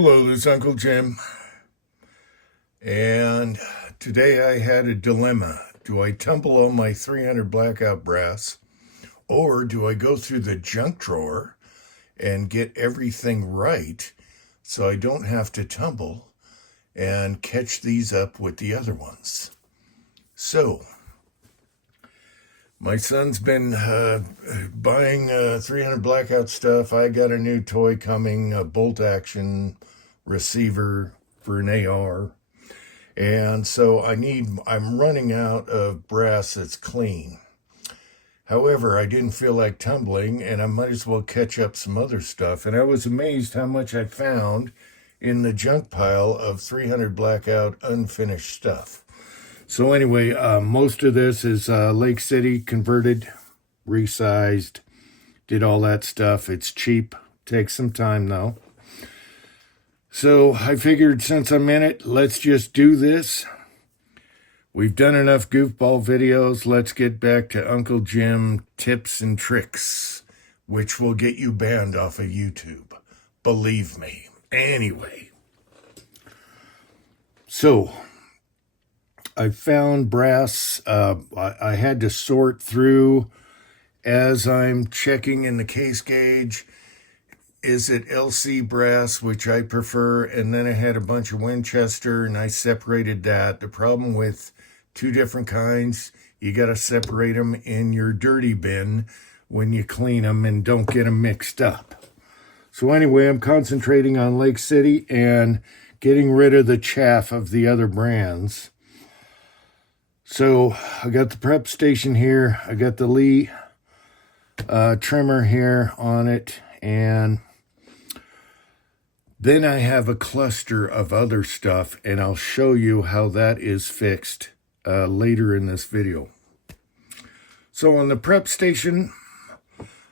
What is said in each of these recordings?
Hello, this is Uncle Jim, and today I had a dilemma. Do I tumble all my 300 blackout brass, or do I go through the junk drawer and get everything right so I don't have to tumble and catch these up with the other ones? So, my son's been buying 300 blackout stuff. I got a new toy coming, a bolt action receiver for an AR. And so I'm running out of brass that's clean. However, I didn't feel like tumbling, and I might as well catch up some other stuff. And I was amazed how much I found in the junk pile of 300 blackout unfinished stuff. So anyway, most of this is Lake City converted, resized, did all that stuff. It's cheap, takes some time though. So I figured since I'm in it, let's just do this. We've done enough goofball videos. Let's get back to Uncle Jim tips and tricks, which will get you banned off of YouTube. Believe me. Anyway. So I found brass. I had to sort through as I'm checking in the case gauge. Is it LC brass, which I prefer? And then I had a bunch of Winchester, and I separated that. The problem with two different kinds, you got to separate them in your dirty bin when you clean them and don't get them mixed up. So anyway, I'm concentrating on Lake City and getting rid of the chaff of the other brands. So I got the prep station here. I got the Lee trimmer here on it, and then I have a cluster of other stuff, and I'll show you how that is fixed later in this video. So on the prep station,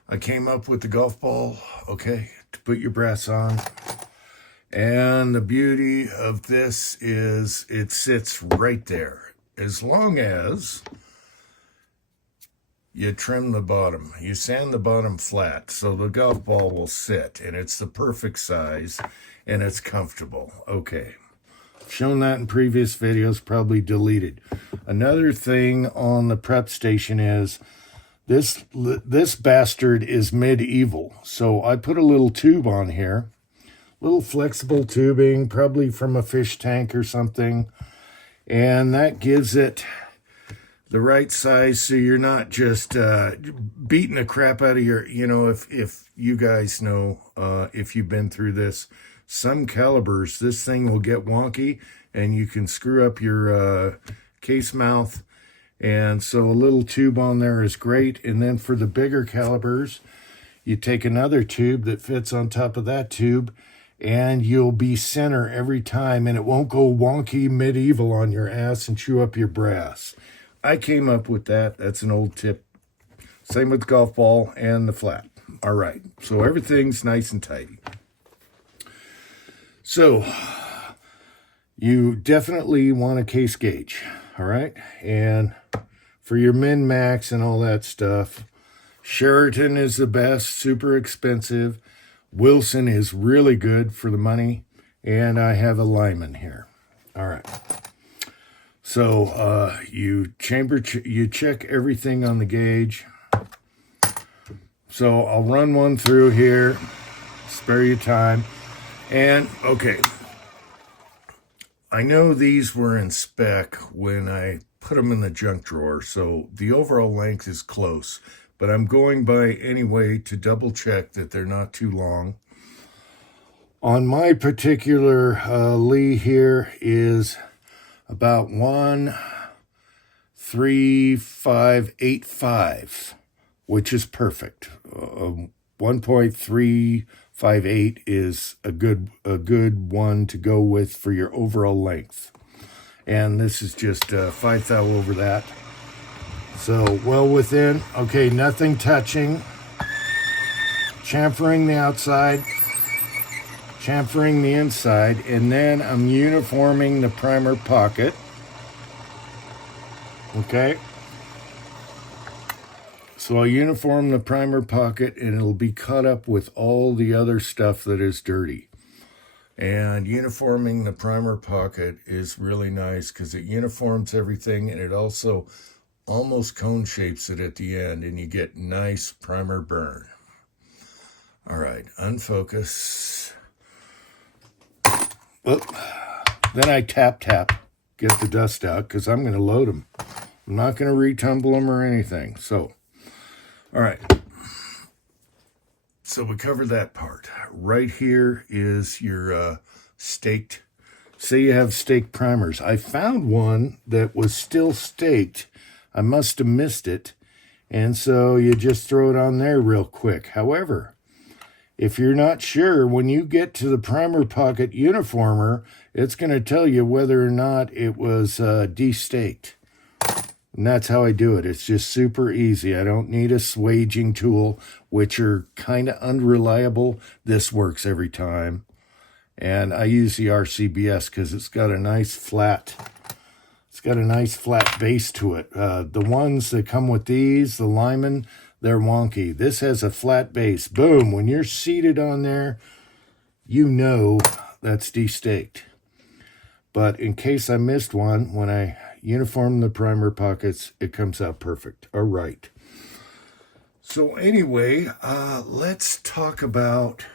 I came up with the golf ball, okay, to put your brass on. And the beauty of this is it sits right there. As long as you trim the bottom, you sand the bottom flat, so the golf ball will sit, and it's the perfect size, and it's comfortable. Okay, shown that in previous videos, probably deleted. Another thing on the prep station is this bastard is medieval, so I put a little tube on here, little flexible tubing, probably from a fish tank or something, and that gives it the right size, so you're not just beating the crap out of your, if you guys know, if you've been through this, some calibers, this thing will get wonky and you can screw up your case mouth. And so a little tube on there is great. And then for the bigger calibers, you take another tube that fits on top of that tube, and you'll be center every time, and it won't go wonky medieval on your ass and chew up your brass. I came up with that. That's an old tip. Same with the golf ball and the flat. All right. So everything's nice and tidy. So you definitely want a case gauge. All right. And for your min max and all that stuff, Sheraton is the best, super expensive. Wilson is really good for the money. And I have a Lyman here. All right. So you check everything on the gauge. So I'll run one through here, spare you time. And okay, I know these were in spec when I put them in the junk drawer, so the overall length is close, but I'm going by anyway to double check that they're not too long. On my particular Lee here is about 1.3585, which is perfect. 1.358 is a good one to go with for your overall length. And this is just 5 thou over that. So well within. Okay, nothing touching. Chamfering the outside, chamfering the inside, and then I'm uniforming the primer pocket. Okay. So I'll uniform the primer pocket, and it'll be cut up with all the other stuff that is dirty. And uniforming the primer pocket is really nice because it uniforms everything, and it also almost cone shapes it at the end, and you get nice primer burn. All right, unfocus. Oh, then I tap, get the dust out because I'm going to load them. I'm not going to retumble them or anything. So, all right. So we covered that part. Right here is your staked. Say you have staked primers. I found one that was still staked. I must have missed it. And so you just throw it on there real quick. However, if you're not sure, when you get to the primer pocket uniformer, it's going to tell you whether or not it was de-staked. And that's how I do it. It's just super easy. I don't need a swaging tool, which are kind of unreliable. This works every time. And I use the RCBS because it's got a nice flat base to it. The ones that come with these, the Lyman, they're wonky. This has a flat base. Boom. When you're seated on there, you know that's de-staked. But in case I missed one, when I uniform the primer pockets, it comes out perfect. All right. So anyway, let's talk about,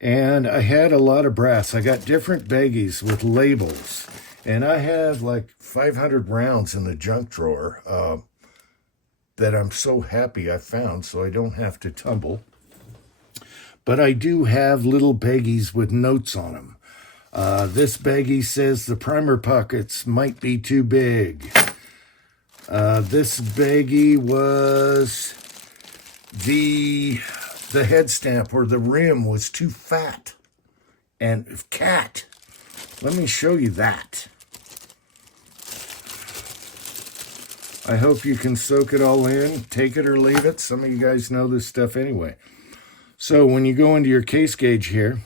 and I had a lot of brass. I got different baggies with labels, and I have like 500 rounds in the junk drawer that I'm so happy I found, so I don't have to tumble. But I do have little baggies with notes on them. This baggie says the primer pockets might be too big. This baggie was the head stamp or the rim was too fat. And cat, let me show you that. I hope you can soak it all in, take it or leave it. Some of you guys know this stuff anyway. So when you go into your case gauge here,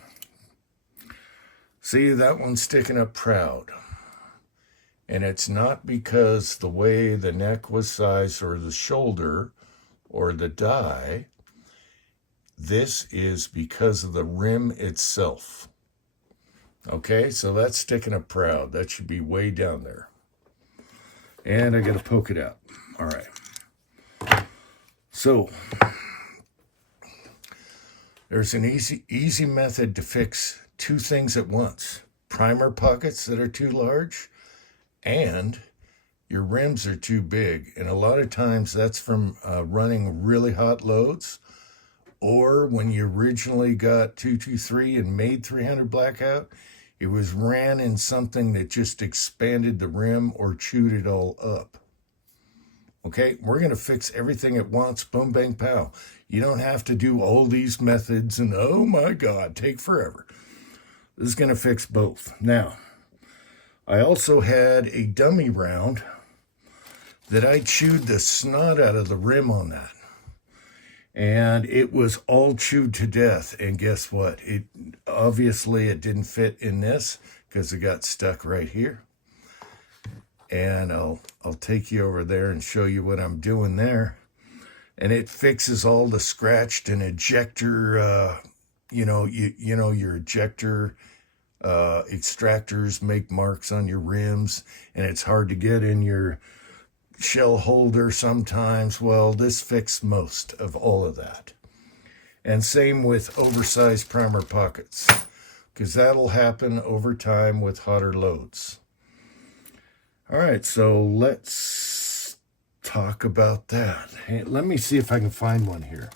see, that one's sticking up proud. And it's not because the way the neck was sized or the shoulder or the die. This is because of the rim itself. Okay, so that's sticking up proud. That should be way down there. And I got to poke it out. All right. So there's an easy method to fix two things at once. Primer pockets that are too large and your rims are too big. And a lot of times that's from running really hot loads, or when you originally got 223 and made 300 blackout, it was ran in something that just expanded the rim or chewed it all up. Okay, we're going to fix everything at once. Boom, bang, pow. You don't have to do all these methods and, oh my God, take forever. This is going to fix both. Now, I also had a dummy round that I chewed the snot out of the rim on that. And it was all chewed to death. And guess what? Obviously it didn't fit in this because it got stuck right here. And I'll take you over there and show you what I'm doing there. And it fixes all the scratched and ejector, your ejector extractors make marks on your rims, and it's hard to get in your shell holder sometimes. Well, this fixed most of all of that. And same with oversized primer pockets, because that'll happen over time with hotter loads. All right, so let's talk about that. Hey, let me see if I can find one here.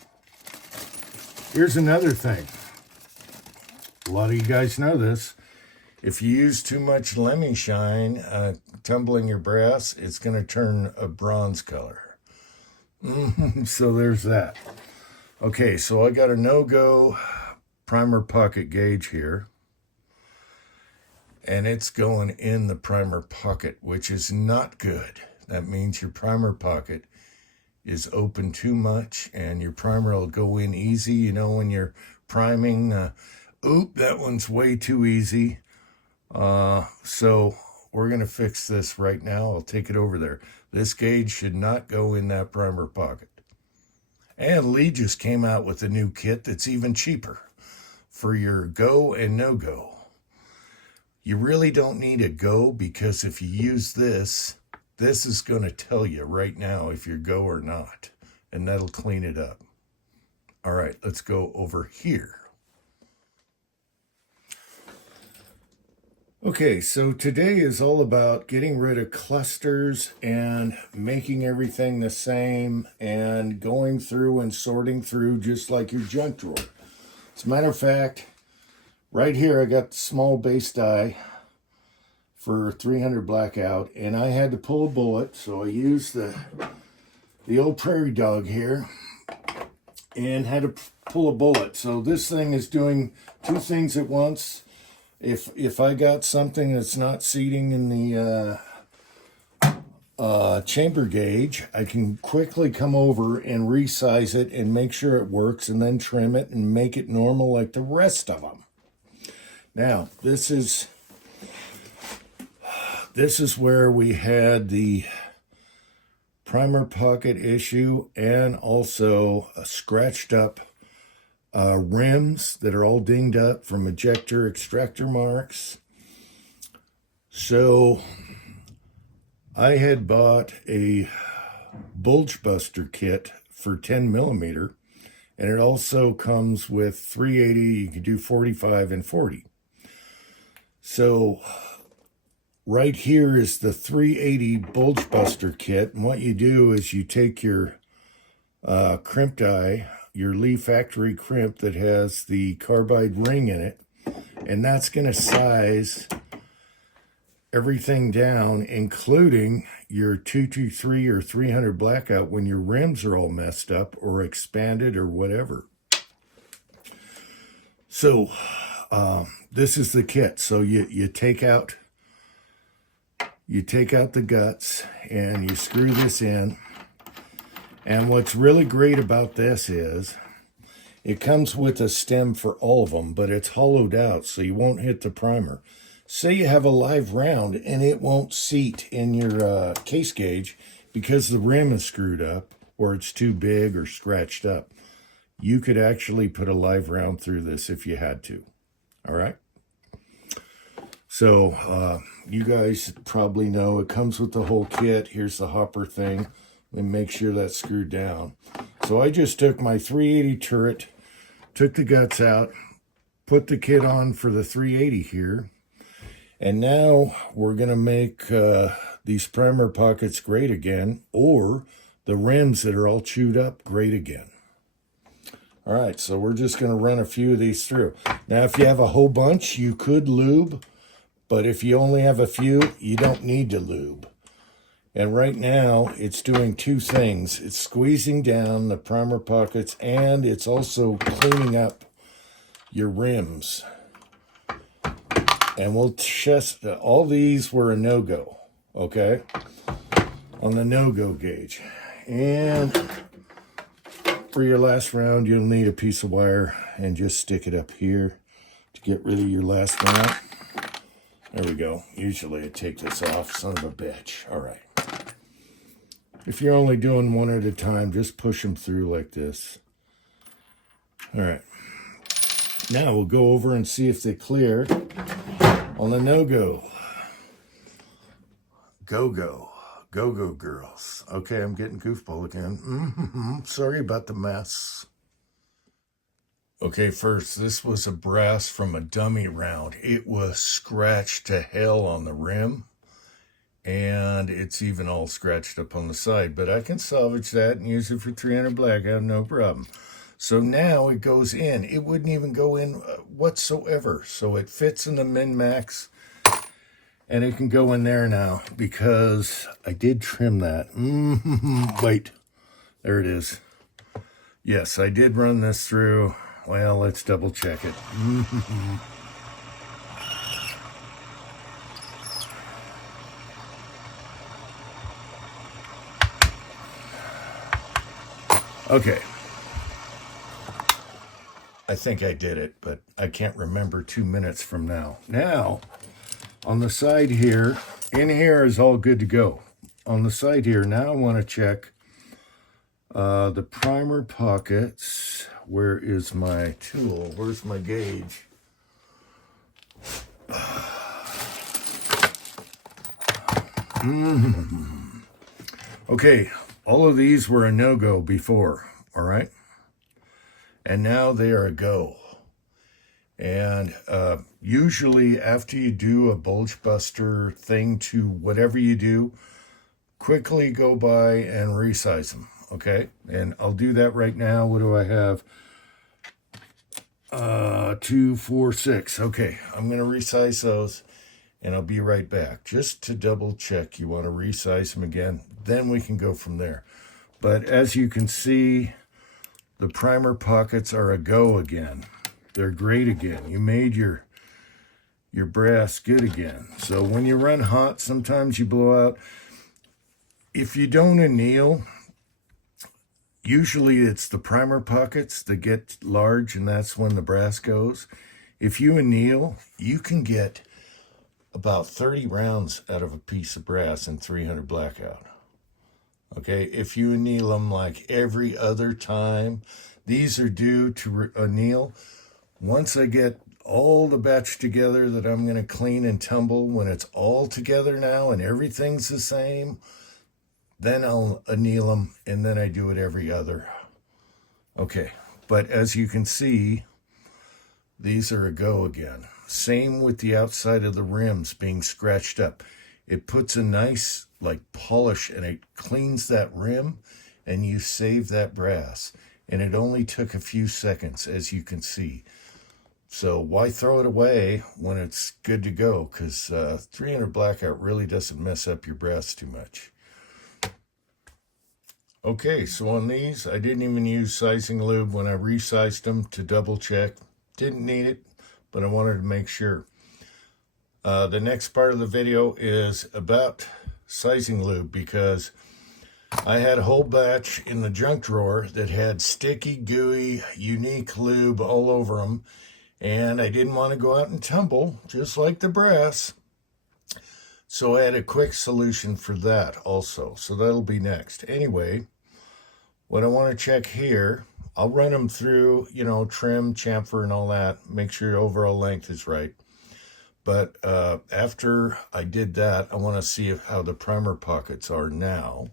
Here's another thing. A lot of you guys know this. If you use too much Lemmy Shine, tumbling your brass, it's going to turn a bronze color. So there's that. Okay, so I got a no-go primer pocket gauge here. And it's going in the primer pocket, which is not good. That means your primer pocket is open too much, and your primer will go in easy. You know, when you're priming, oop, that one's way too easy. So we're going to fix this right now. I'll take it over there. This gauge should not go in that primer pocket. And Lee just came out with a new kit that's even cheaper. for your go and no-go. You really don't need a go, because if you use this is going to tell you right now if you're go or not, and that'll clean it up. All right, let's go over here. Okay, so today is all about getting rid of clusters and making everything the same and going through and sorting through just like your junk drawer. As a matter of fact, right here I got the small base die for 300 blackout, and I had to pull a bullet, so I used the old prairie dog here and had to pull a bullet. So this thing is doing two things at once. If I got something that's not seating in the chamber gauge, I can quickly come over and resize it and make sure it works, and then trim it and make it normal like the rest of them. Now, this is where we had the primer pocket issue, and also a scratched up rims that are all dinged up from ejector extractor marks. So I had bought a bulge buster kit for 10 millimeter, and it also comes with 380. You can do 45 and 40. So right here is the 380 bulge buster kit, and what you do is you take your crimp die, your Lee factory crimp that has the carbide ring in it, and that's going to size everything down, including your 223 or 300 blackout when your rims are all messed up or expanded or whatever. So this is the kit. So you take out the guts and you screw this in. And what's really great about this is it comes with a stem for all of them, but it's hollowed out so you won't hit the primer. Say you have a live round and it won't seat in your case gauge because the rim is screwed up or it's too big or scratched up. You could actually put a live round through this if you had to. All right. So you guys probably know it comes with the whole kit. Here's the hopper thing. And make sure that's screwed down. So I just took my 380 turret, took the guts out, put the kit on for the 380 here, and now we're going to make these primer pockets great again, or the rims that are all chewed up great again. All right, so we're just going to run a few of these through. Now, if you have a whole bunch, you could lube, but if you only have a few, you don't need to lube. And right now, it's doing two things. It's squeezing down the primer pockets, and it's also cleaning up your rims. And we'll test, all these were a no-go, okay? On the no-go gauge. And for your last round, you'll need a piece of wire and just stick it up here to get rid of your last round. There we go. Usually I take this off, son of a bitch. All right. If you're only doing one at a time, just push them through like this. All right. Now we'll go over and see if they clear on the no-go. Go-go. Go-go girls. Okay, I'm getting goofball again. Sorry about the mess. Okay, first, this was a brass from a dummy round. It was scratched to hell on the rim. And it's even all scratched up on the side. But I can salvage that and use it for 300 blackout, no problem. So now it goes in. It wouldn't even go in whatsoever. So it fits in the Min-Max. And it can go in there now because I did trim that. Wait, there it is. Yes, I did run this through. Well, let's double check it. Okay. I think I did it, but I can't remember 2 minutes from now. Now, on the side here, in here is all good to go. On the side here, now I want to check the primer pockets. where is my tool? Where's my gauge? Okay, all of these were a no-go before, all right? And now they are a go. And usually after you do a bulge buster thing to whatever you do, quickly go by and resize them, okay? And I'll do that right now. What do I have? 2, 4, 6. Okay, I'm going to resize those, and I'll be right back. Just to double check, you want to resize them again, then we can go from there. But as you can see, the primer pockets are a go again. They're great again. You made your brass good again. So when you run hot, sometimes you blow out. If you don't anneal, usually it's the primer pockets that get large, and that's when the brass goes. If you anneal, you can get about 30 rounds out of a piece of brass in 300 blackout. Okay, if you anneal them like every other time, these are due to anneal. Once I get all the batch together that I'm going to clean and tumble, when it's all together now and everything's the same, then I'll anneal them, and then I do it every other. Okay, but as you can see, these are a go again. Same with the outside of the rims being scratched up. It puts a nice like polish, and it cleans that rim, and you save that brass. And it only took a few seconds, as you can see. So why throw it away when it's good to go? Because 300 blackout really doesn't mess up your brass too much. Okay, so on these, I didn't even use sizing lube when I resized them to double check. Didn't need it, but I wanted to make sure. The next part of the video is about sizing lube, because I had a whole batch in the junk drawer that had sticky, gooey, unique lube all over them, and I didn't want to go out and tumble, just like the brass. So I had a quick solution for that also. So that'll be next. Anyway, what I want to check here, I'll run them through, you know, trim, chamfer, and all that. Make sure your overall length is right. But after I did that, I want to see how the primer pockets are now.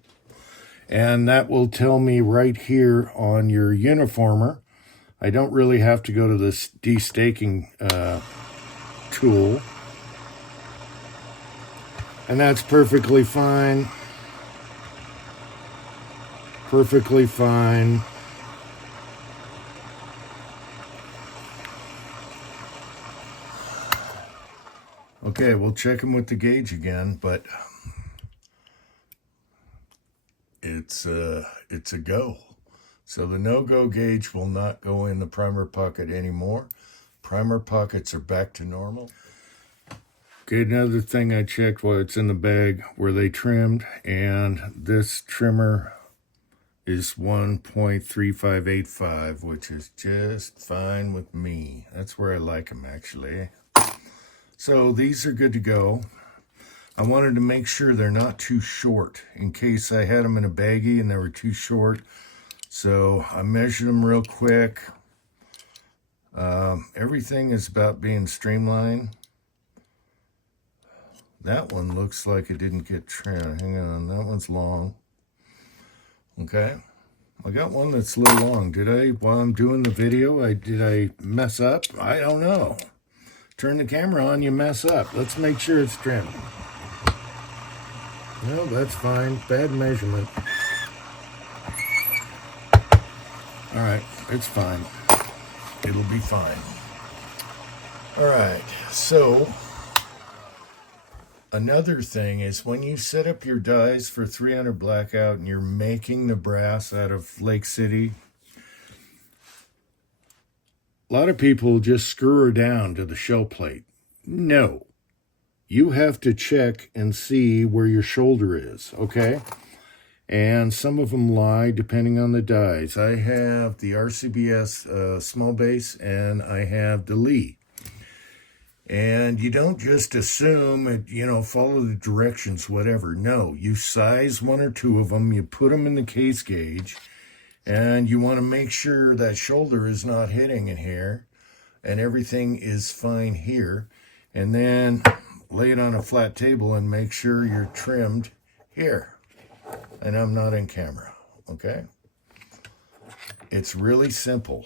And that will tell me right here on your uniformer. I don't really have to go to this destaking tool. And that's perfectly fine. Perfectly fine. Okay, we'll check them with the gauge again, but it's a go. So the no-go gauge will not go in the primer pocket anymore. Primer pockets are back to normal. Okay, another thing I checked while it's in the bag, were they trimmed? And this trimmer is 1.3585, which is just fine with me. That's where I like them, actually. So these are good to go. I wanted to make sure they're not too short in case I had them in a baggie and they were too short. So I measured them real quick. Everything is about being streamlined. That one looks like it didn't get trimmed. Hang on, that one's long. Okay, I got one that's a little long. Did I, while I'm doing the video, did I mess up? I don't know. Turn the camera on, you mess up. Let's make sure it's trimmed. No, that's fine. Bad measurement. All right, it's fine. It'll be fine. All right, so another thing is when you set up your dies for 300 blackout and you're making the brass out of Lake City, a lot of people just screw her down to the shell plate. No. You have to check and see where your shoulder is, okay? And some of them lie depending on the dies. I have the RCBS small base, and I have the Lee. And you don't just assume it, you know, follow the directions, whatever. No, you size one or two of them, you put them in the case gauge, And you want to make sure that shoulder is not hitting in here and everything is fine here. And then lay it on a flat table and make sure you're trimmed here. And I'm not in camera, okay? It's really simple.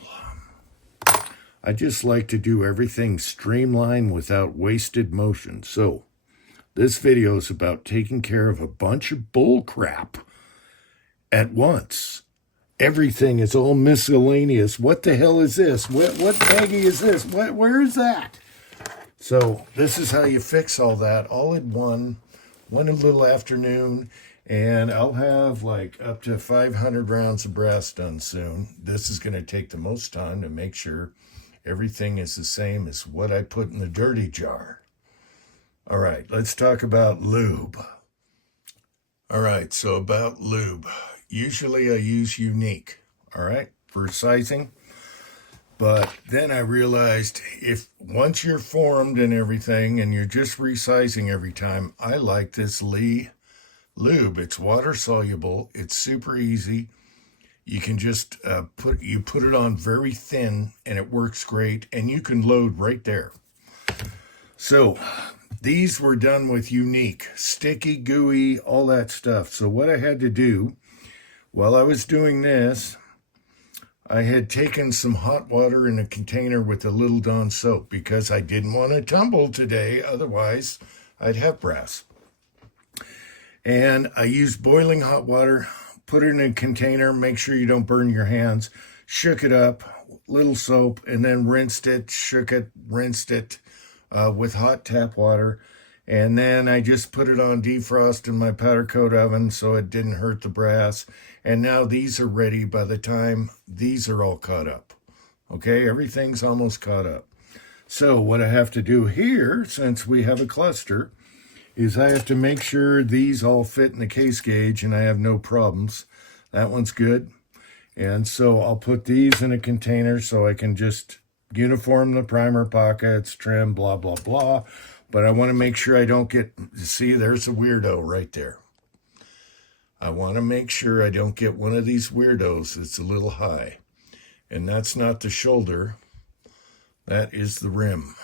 I just like to do everything streamlined without wasted motion. So this video is about taking care of a bunch of bull crap at once. Everything is all miscellaneous. What the hell is this? What baggie is this? Where is that? So this is how you fix all that all in one little afternoon. And I'll have like up to 500 rounds of brass done soon. This is going to take the most time to make sure everything is the same as what I put in the dirty jar. All right, let's talk about lube. All right, so about lube. Usually I use Unique, all right, for sizing. But then I realized once you're formed and everything and you're just resizing every time, I like this Lee lube. It's water soluble. It's super easy. You can just put it on very thin and it works great. And you can load right there. So these were done with Unique, sticky, gooey, all that stuff. So what I had to do while I was doing this, I had taken some hot water in a container with a Little Dawn soap because I didn't want to tumble today. Otherwise, I'd have brass. And I used boiling hot water, put it in a container, make sure you don't burn your hands, shook it up, little soap, and then rinsed it, shook it, rinsed it with hot tap water. And then I just put it on defrost in my powder coat oven so it didn't hurt the brass. And now these are ready by the time these are all caught up. Okay, everything's almost caught up. So what I have to do here, since we have a cluster, is I have to make sure these all fit in the case gauge and I have no problems. That one's good. And so I'll put these in a container so I can just uniform the primer pockets, trim, blah, blah, blah. But I want to make sure I don't get, see, there's a weirdo right there. I want to make sure I don't get one of these weirdos that's a little high. And that's not the shoulder. That is the rim.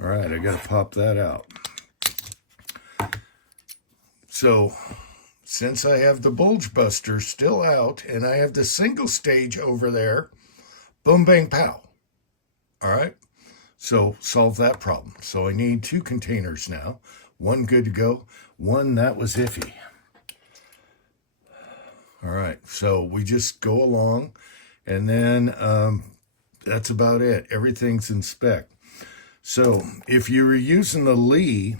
All right, I got to pop that out. So, since I have the bulge buster still out and I have the single stage over there, boom, bang, pow. All right. So solve that problem. So I need 2 containers now. One good to go. One that was iffy. All right. So we just go along and then that's about it. Everything's in spec. So if you were using the Lee,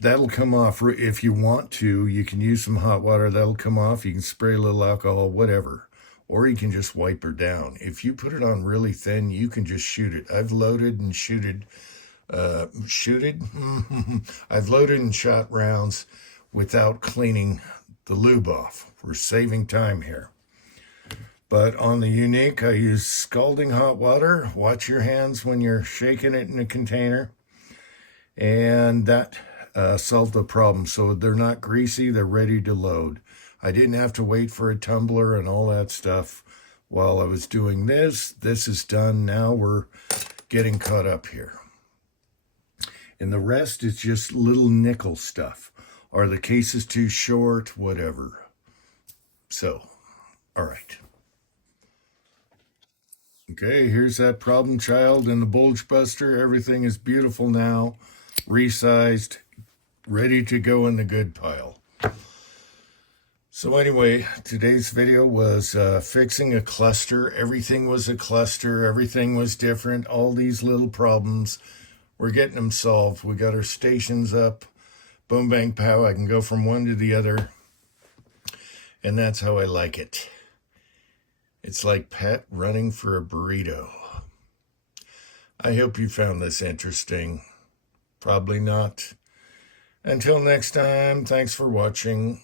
that'll come off. If you want to, you can use some hot water. That'll come off. You can spray a little alcohol, whatever. Or you can just wipe her down. If you put it on really thin, you can just shoot it. I've loaded and I've loaded and shot rounds without cleaning the lube off. We're saving time here. But on the Unique, I use scalding hot water. Watch your hands when you're shaking it in a container. And that solved the problem. So they're not greasy, they're ready to load. I didn't have to wait for a tumbler and all that stuff while I was doing this. This is done. Now we're getting caught up here. And the rest is just little nickel stuff. Are the cases too short? Whatever. So, all right. Okay, here's that problem child in the bulge buster. Everything is beautiful now. Resized. Ready to go in the good pile. So anyway, today's video was fixing a cluster. Everything was a cluster. Everything was different. All these little problems, we're getting them solved. We got our stations up. Boom, bang, pow. I can go from one to the other. And that's how I like it. It's like Pat running for a burrito. I hope you found this interesting. Probably not. Until next time, thanks for watching.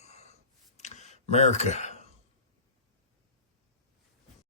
America.